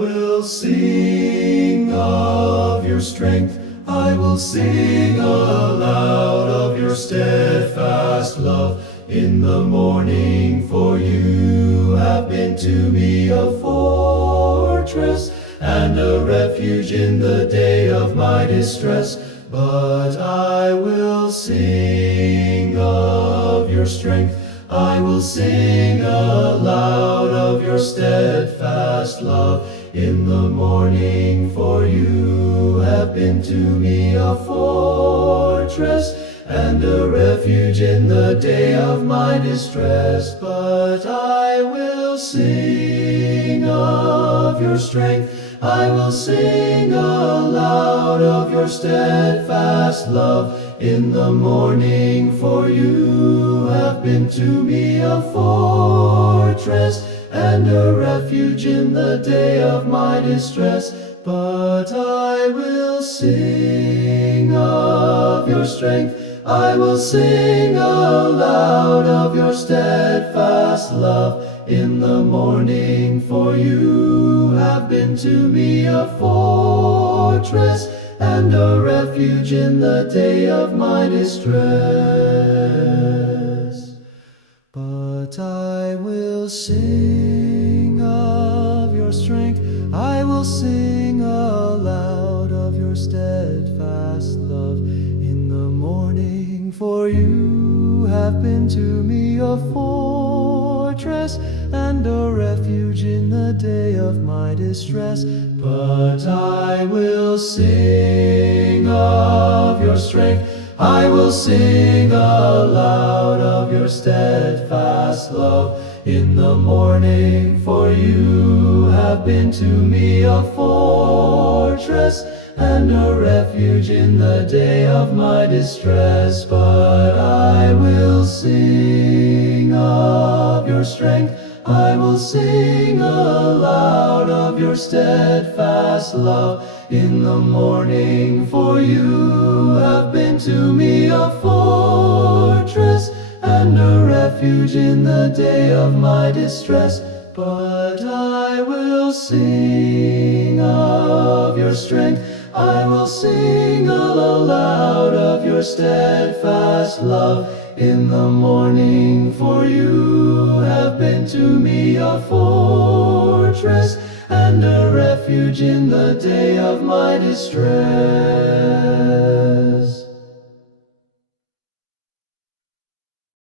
will sing of your strength. I will sing aloud of your steadfast love. In the morning, for you have been to me a fortress and a refuge in the day of my distress. But I will sing of your strength. I will sing aloud of your steadfast love. In the morning, for you have been to me a fortress and a refuge in the day of my distress. But I will sing of your strength. I will sing aloud of your steadfast love. In the morning, for you have been to me a fortress and a refuge in the day of my distress. But I will sing of your strength. I will sing aloud of your steadfast love. In the morning, for you have been to me a fortress and a refuge in the day of my distress. But I will sing of your strength. I will sing aloud of your steadfast love. In the morning, for you have been to me a fortress and a refuge in the day of my distress. But I will sing of your strength. I will sing aloud of your steadfast love. In the morning, for you have been to me a fortress and a refuge in the day of my distress. But I will sing of your strength. I will sing aloud of your steadfast love. In the morning, for you have been to me a fortress and a refuge in the day of my distress. But I will sing of your strength. I will sing aloud of your steadfast love. In the morning, for you have been to me a fortress and a refuge in the day of my distress.